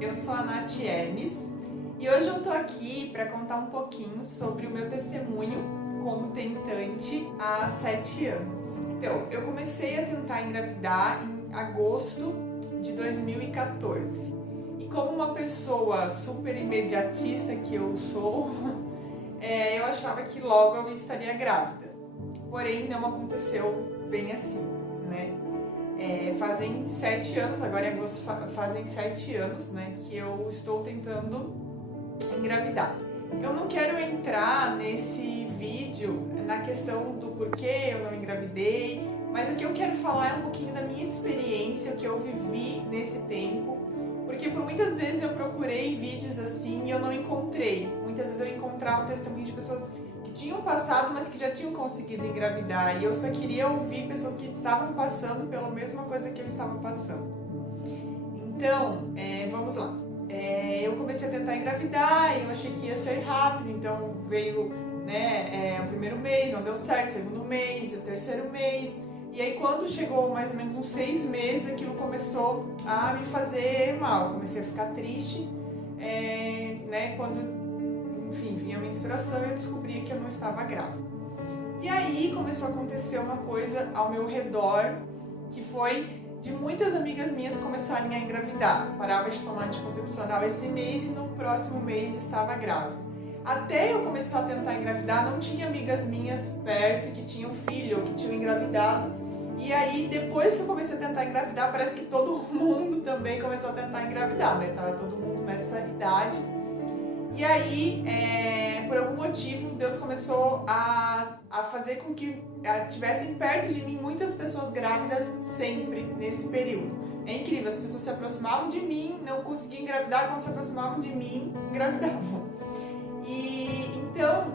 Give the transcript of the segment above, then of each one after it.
eu sou a Nath Hermes e hoje eu tô aqui para contar um pouquinho sobre o meu testemunho como tentante há 7 anos. Então, eu comecei a tentar engravidar em agosto de 2014 e como uma pessoa super imediatista que eu sou, eu achava que logo eu estaria grávida, porém não aconteceu bem assim, né? Fazem 7 anos, agora em agosto fazem 7 anos, né, que eu estou tentando engravidar. Eu não quero entrar nesse vídeo na questão do porquê eu não engravidei, mas o que eu quero falar é um pouquinho da minha experiência, o que eu vivi nesse tempo, porque por muitas vezes eu procurei vídeos assim e eu não encontrei. Muitas vezes eu encontrava testemunho de pessoas que tinham passado, mas que já tinham conseguido engravidar, e eu só queria ouvir pessoas que estavam passando pela mesma coisa que eu estava passando. Então, vamos lá. Eu comecei a tentar engravidar e eu achei que ia ser rápido, então veio, né, o primeiro mês, não deu certo, o segundo mês, o terceiro mês, e aí quando chegou mais ou menos uns 6 meses, aquilo começou a me fazer mal, eu comecei a ficar triste, né, quando enfim, vinha a menstruação e eu descobri que eu não estava grávida. E aí começou a acontecer uma coisa ao meu redor, que foi de muitas amigas minhas começarem a engravidar. Parava de tomar anticoncepcional esse mês e no próximo mês estava grávida. Até eu começar a tentar engravidar, não tinha amigas minhas perto que tinham filho ou que tinham engravidado. E aí, depois que eu comecei a tentar engravidar, parece que todo mundo também começou a tentar engravidar, né? Tava todo mundo nessa idade. E aí, por algum motivo, Deus começou a fazer com que tivessem perto de mim muitas pessoas grávidas sempre nesse período. É incrível, as pessoas se aproximavam de mim, não conseguiam engravidar, quando se aproximavam de mim, engravidavam. E então,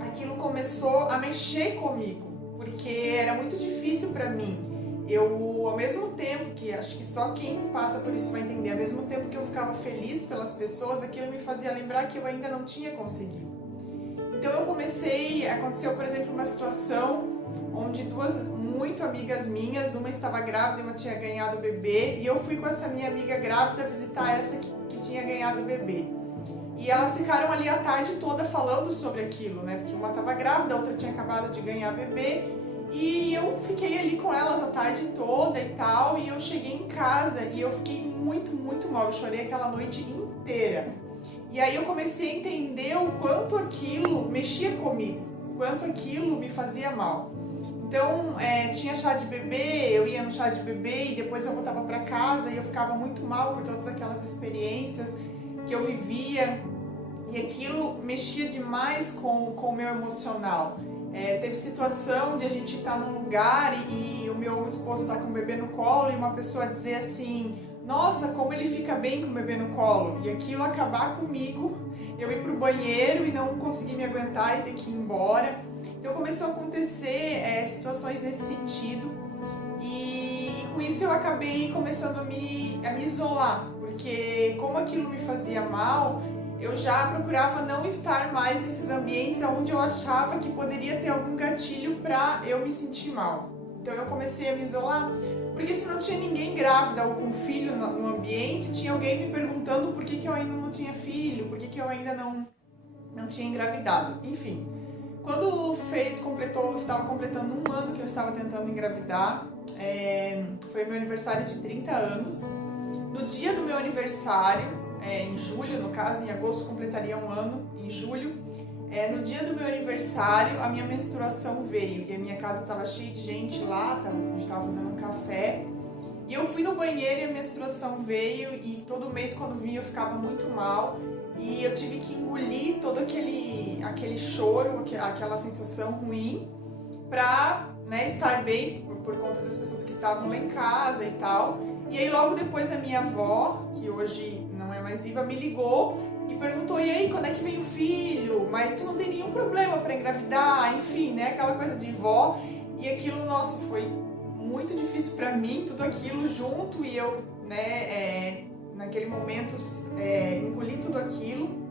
aquilo começou a mexer comigo, porque era muito difícil para mim. Eu, ao mesmo tempo que, acho que só quem passa por isso vai entender, ao mesmo tempo que eu ficava feliz pelas pessoas, aquilo me fazia lembrar que eu ainda não tinha conseguido. Então aconteceu, por exemplo, uma situação onde duas muito amigas minhas, uma estava grávida e uma tinha ganhado o bebê, e eu fui com essa minha amiga grávida visitar essa que tinha ganhado o bebê. E elas ficaram ali a tarde toda falando sobre aquilo, né? Porque uma estava grávida, a outra tinha acabado de ganhar bebê. E eu fiquei ali com elas a tarde toda e tal, e eu cheguei em casa e eu fiquei muito, muito mal, eu chorei aquela noite inteira. E aí eu comecei a entender o quanto aquilo mexia comigo, o quanto aquilo me fazia mal. Então, tinha chá de bebê, eu ia no chá de bebê e depois eu voltava para casa e eu ficava muito mal por todas aquelas experiências que eu vivia, e aquilo mexia demais com o meu emocional. Teve situação de a gente estar num lugar e o meu esposo estar com o bebê no colo e uma pessoa dizer assim: nossa, como ele fica bem com o bebê no colo, e aquilo acabar comigo, eu ir pro banheiro e não conseguir me aguentar e ter que ir embora. Então começou a acontecer situações nesse sentido, e com isso eu acabei começando a me isolar, porque como aquilo me fazia mal, eu já procurava não estar mais nesses ambientes onde eu achava que poderia ter algum gatilho para eu me sentir mal. Então eu comecei a me isolar, porque se não tinha ninguém grávida ou com filho no ambiente, tinha alguém me perguntando por que eu ainda não tinha filho, por que eu ainda não tinha engravidado. Enfim, quando estava completando 1 ano que eu estava tentando engravidar, foi meu aniversário de 30 anos. No dia do meu aniversário, em julho, no caso, em agosto completaria 1 ano, em julho, no dia do meu aniversário, a minha menstruação veio e a minha casa estava cheia de gente lá, a gente estava fazendo um café, e eu fui no banheiro e a menstruação veio, e todo mês quando vinha eu ficava muito mal, e eu tive que engolir todo aquele choro, aquela sensação ruim, pra, né, estar bem por conta das pessoas que estavam lá em casa e tal. E aí logo depois a minha avó, que hoje não é mais viva, me ligou e perguntou: e aí, quando é que vem o filho? Mas tu não tem nenhum problema para engravidar? Enfim, né, aquela coisa de vó. E aquilo, nossa, foi muito difícil para mim, tudo aquilo junto, e eu, né, naquele momento engoli tudo aquilo.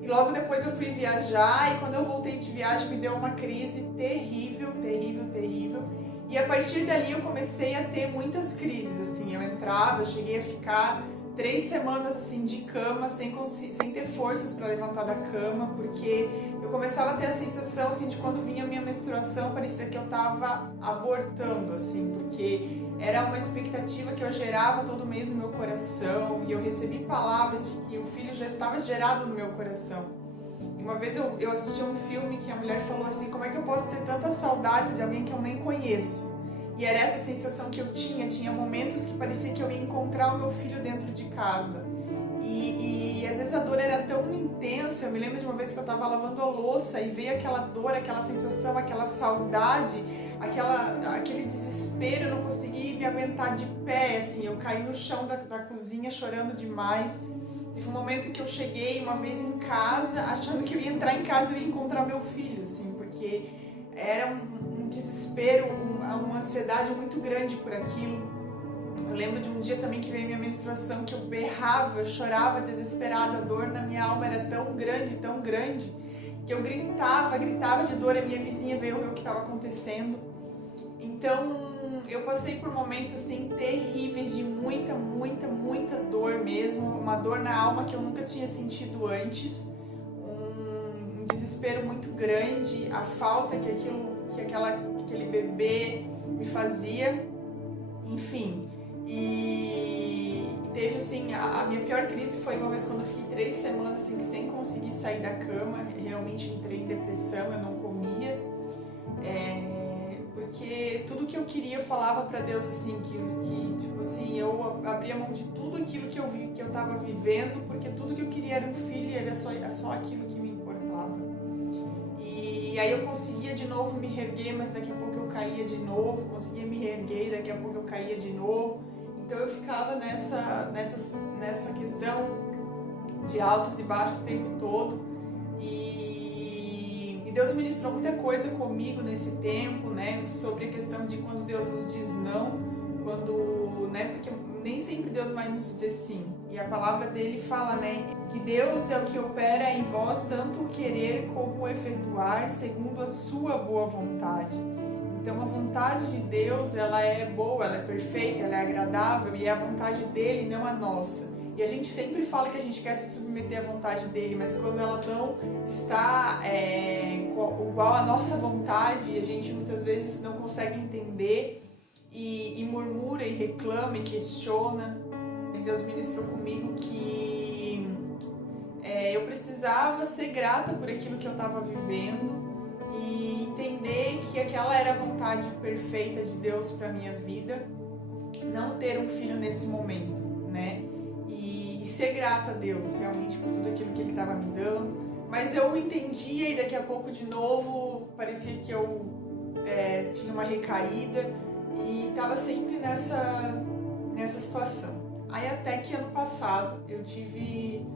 E logo depois eu fui viajar, e quando eu voltei de viagem me deu uma crise terrível, terrível, terrível. E a partir dali eu comecei a ter muitas crises, assim, eu cheguei a ficar 3 semanas assim de cama, sem ter forças para levantar da cama, porque eu começava a ter a sensação assim de quando vinha a minha menstruação, parecia que eu tava abortando, assim, porque era uma expectativa que eu gerava todo mês no meu coração, e eu recebi palavras de que o filho já estava gerado no meu coração. E uma vez eu assisti um filme que a mulher falou assim: como é que eu posso ter tantas saudades de alguém que eu nem conheço? E era essa sensação que eu tinha momentos que parecia que eu ia encontrar o meu filho dentro de casa. E às vezes a dor era tão intensa, eu me lembro de uma vez que eu estava lavando a louça e veio aquela dor, aquela sensação, aquela saudade, aquele desespero, eu não consegui me aguentar de pé, assim, eu caí no chão da cozinha chorando demais. Teve um momento que eu cheguei uma vez em casa, achando que eu ia entrar em casa e eu ia encontrar meu filho, assim, porque era um desespero, uma ansiedade muito grande por aquilo. Eu lembro de um dia também que veio minha menstruação, que eu berrava, eu chorava desesperada, a dor na minha alma era tão grande, que eu gritava de dor, a minha vizinha veio ver o que estava acontecendo. Então eu passei por momentos assim terríveis de muita dor mesmo, uma dor na alma que eu nunca tinha sentido antes, um desespero muito grande, a falta que aquele bebê me fazia, enfim. E teve assim, a minha pior crise foi uma vez quando eu fiquei 3 semanas assim, sem conseguir sair da cama, realmente entrei em depressão, eu não comia, porque tudo que eu queria eu falava pra Deus assim, que tipo assim, eu abria mão de tudo aquilo que eu tava vivendo, porque tudo que eu queria era um filho e era só aquilo que me importava. E aí eu conseguia de novo me reerguer, mas daqui a pouco eu caía de novo, conseguia me reerguer e daqui a pouco eu caía de novo. Então eu ficava nessa questão de altos e baixos o tempo todo. E Deus ministrou muita coisa comigo nesse tempo, né? Sobre a questão de quando Deus nos diz não, porque nem sempre Deus vai nos dizer sim. E a palavra dele fala, né? Que Deus é o que opera em vós tanto o querer como o efetuar segundo a sua boa vontade. Então a vontade de Deus, ela é boa, ela é perfeita, ela é agradável e é a vontade dele, não a nossa. E a gente sempre fala que a gente quer se submeter à vontade dele, mas quando ela não está igual à nossa vontade, a gente muitas vezes não consegue entender e murmura e reclama e questiona. E Deus ministrou comigo que eu precisava ser grata por aquilo que eu estava vivendo e entender que aquela era a vontade perfeita de Deus para minha vida, não ter um filho nesse momento, né? E ser grata a Deus realmente por tudo aquilo que Ele estava me dando. Mas eu entendia e daqui a pouco de novo parecia que eu tinha uma recaída e estava sempre nessa situação. Aí até que ano passado eu tive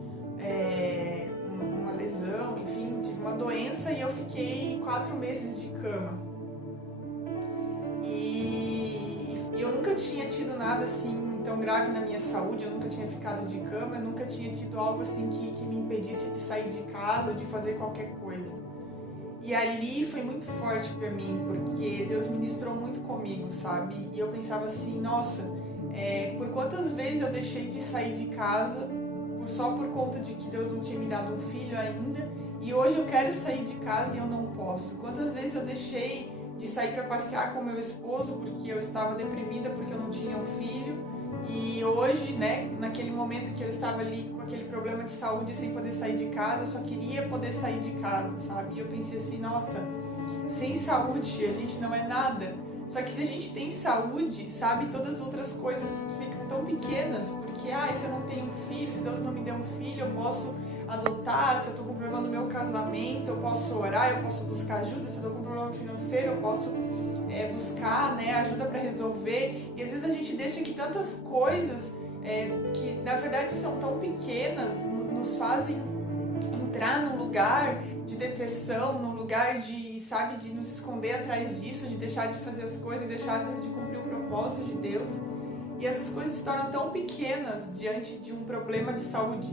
uma lesão, enfim, tive uma doença e eu fiquei 4 meses de cama. E eu nunca tinha tido nada assim tão grave na minha saúde, eu nunca tinha ficado de cama, eu nunca tinha tido algo assim que me impedisse de sair de casa ou de fazer qualquer coisa. E ali foi muito forte pra mim, porque Deus ministrou muito comigo, sabe? E eu pensava assim, nossa, por quantas vezes eu deixei de sair de casa só por conta de que Deus não tinha me dado um filho ainda, e hoje eu quero sair de casa e eu não posso. Quantas vezes eu deixei de sair para passear com meu esposo porque eu estava deprimida porque eu não tinha um filho, e hoje, né, naquele momento que eu estava ali com aquele problema de saúde sem poder sair de casa, eu só queria poder sair de casa, sabe? E eu pensei assim, nossa, sem saúde a gente não é nada. Só que se a gente tem saúde, sabe, todas as outras coisas ficam tão pequenas, porque se eu não tenho filho, se Deus não me deu um filho, eu posso adotar, se eu estou com problema no meu casamento, eu posso orar, eu posso buscar ajuda, se eu estou com problema financeiro, eu posso buscar, né, ajuda para resolver. E às vezes a gente deixa que tantas coisas que na verdade são tão pequenas nos fazem entrar num lugar de depressão, num lugar de nos esconder atrás disso, de deixar de fazer as coisas, de deixar às vezes de cumprir o propósito de Deus. E essas coisas se tornam tão pequenas diante de um problema de saúde,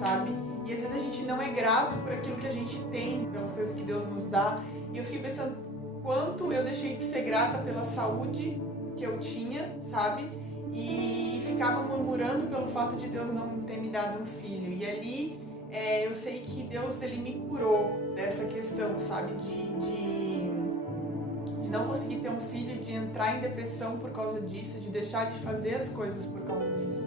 sabe? E às vezes a gente não é grato por aquilo que a gente tem, pelas coisas que Deus nos dá. E eu fiquei pensando quanto eu deixei de ser grata pela saúde que eu tinha, sabe? e ficava murmurando pelo fato de Deus não ter me dado um filho. E ali eu sei que Deus ele me curou dessa questão, sabe, de não conseguir ter um filho, de entrar em depressão por causa disso, de deixar de fazer as coisas por causa disso,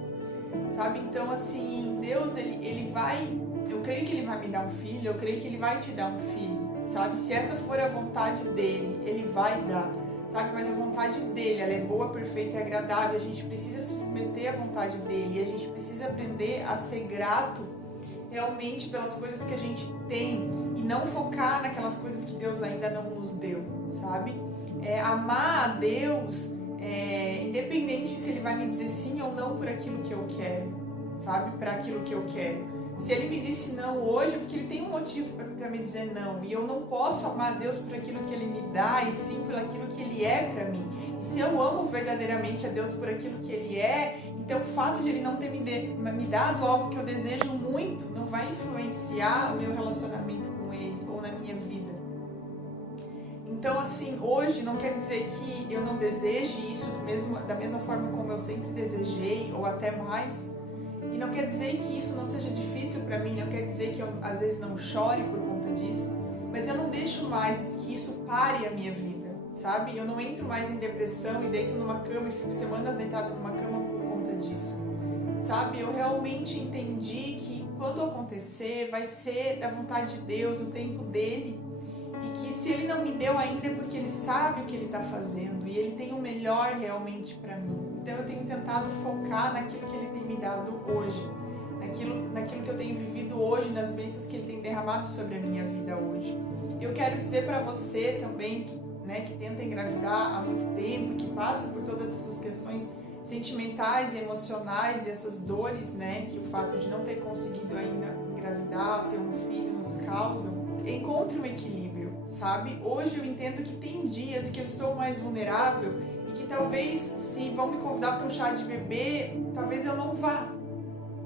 sabe? Então, assim, Deus, ele vai, eu creio que ele vai me dar um filho, eu creio que ele vai te dar um filho, sabe? Se essa for a vontade dele, ele vai dar, sabe? Mas a vontade dele, ela é boa, perfeita e agradável, a gente precisa se submeter à vontade dele, e a gente precisa aprender a ser grato realmente pelas coisas que a gente tem, e não focar naquelas coisas que Deus ainda não nos deu, sabe? Amar a Deus, independente se ele vai me dizer sim ou não por aquilo que eu quero, sabe? Para aquilo que eu quero. Se ele me disse não hoje, é porque ele tem um motivo para me dizer não. E eu não posso amar a Deus por aquilo que ele me dá, e sim por aquilo que ele é para mim. E se eu amo verdadeiramente a Deus por aquilo que ele é, então o fato de ele não ter me dado algo que eu desejo muito não vai influenciar o meu relacionamento com ele ou na minha vida. Então, assim, hoje não quer dizer que eu não deseje isso da mesma forma como eu sempre desejei, ou até mais. E não quer dizer que isso não seja difícil para mim, não quer dizer que eu às vezes não chore por conta disso, mas eu não deixo mais que isso pare a minha vida, sabe? Eu não entro mais em depressão e deito numa cama e fico semanas deitada numa cama por conta disso, sabe? Eu realmente entendi que quando acontecer vai ser da vontade de Deus, no tempo dele, e que se ele não me deu ainda é porque ele sabe o que ele está fazendo e ele tem o melhor realmente para mim. Então eu tenho tentado focar naquilo que ele tem me dado hoje, naquilo que eu tenho vivido hoje, nas bênçãos que ele tem derramado sobre a minha vida hoje. Eu quero dizer para você também que tenta engravidar há muito tempo, que passa por todas essas questões sentimentais e emocionais e essas dores, que o fato de não ter conseguido ainda engravidar, ter um filho nos causam, encontre um equilíbrio, sabe? Hoje eu entendo que tem dias que eu estou mais vulnerável e que talvez, se vão me convidar para um chá de bebê, talvez eu não vá,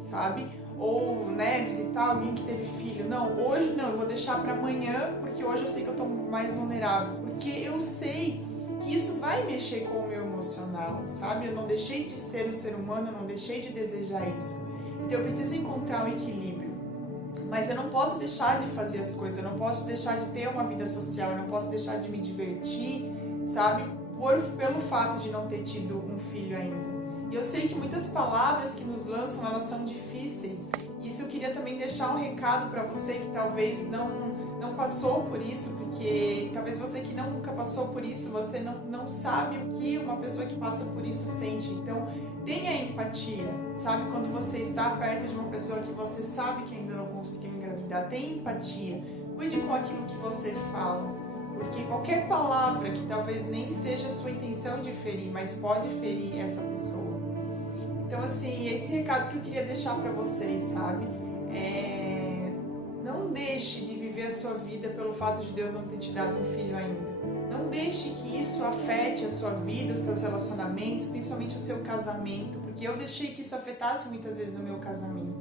sabe? Ou, visitar alguém que teve filho. Não, hoje não, eu vou deixar para amanhã, porque hoje eu sei que eu estou mais vulnerável, porque eu sei que isso vai mexer com o meu emocional, sabe? Eu não deixei de ser um ser humano, eu não deixei de desejar isso. Então eu preciso encontrar um equilíbrio. Mas eu não posso deixar de fazer as coisas, eu não posso deixar de ter uma vida social, eu não posso deixar de me divertir, sabe? Pelo fato de não ter tido um filho ainda. E eu sei que muitas palavras que nos lançam, elas são difíceis. Isso eu queria também deixar um recado para você que talvez não passou por isso, porque talvez você que nunca passou por isso, você não sabe o que uma pessoa que passa por isso sente. Então, tenha empatia, sabe? Quando você está perto de uma pessoa que você sabe que ainda não conseguiu engravidar, tenha empatia. Cuide com aquilo que você fala, porque qualquer palavra que talvez nem seja a sua intenção de ferir, mas pode ferir essa pessoa. Então, assim, esse recado que eu queria deixar para vocês, sabe? Não deixe de viver a sua vida pelo fato de Deus não ter te dado um filho ainda. Não deixe que isso afete a sua vida, os seus relacionamentos, principalmente o seu casamento, porque eu deixei que isso afetasse muitas vezes o meu casamento,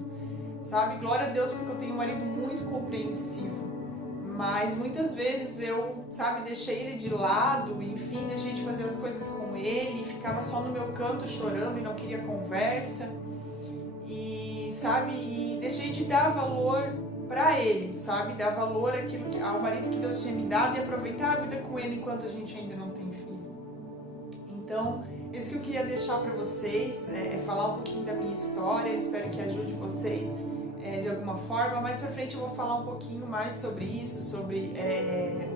sabe? Glória a Deus porque eu tenho um marido muito compreensivo, mas muitas vezes eu, deixei ele de lado, enfim, deixei de fazer as coisas com ele, ficava só no meu canto chorando e não queria conversa, e deixei de dar valor para ele, dar valor ao marido que Deus tinha me dado e aproveitar a vida com ele enquanto a gente ainda não tem filho. Então, isso que eu queria deixar para vocês, falar um pouquinho da minha história, espero que ajude vocês de alguma forma. Mais pra frente eu vou falar um pouquinho mais sobre isso, sobre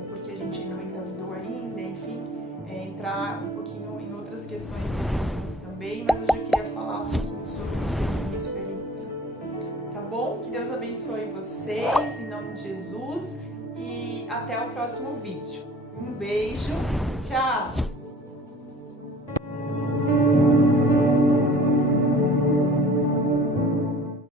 o porquê a gente não engravidou ainda, enfim, entrar um pouquinho em outras questões desse assunto também, mas hoje eu queria falar um pouquinho sobre a minha experiência. Tá bom? Que Deus abençoe vocês, em nome de Jesus, e até o próximo vídeo. Um beijo, tchau!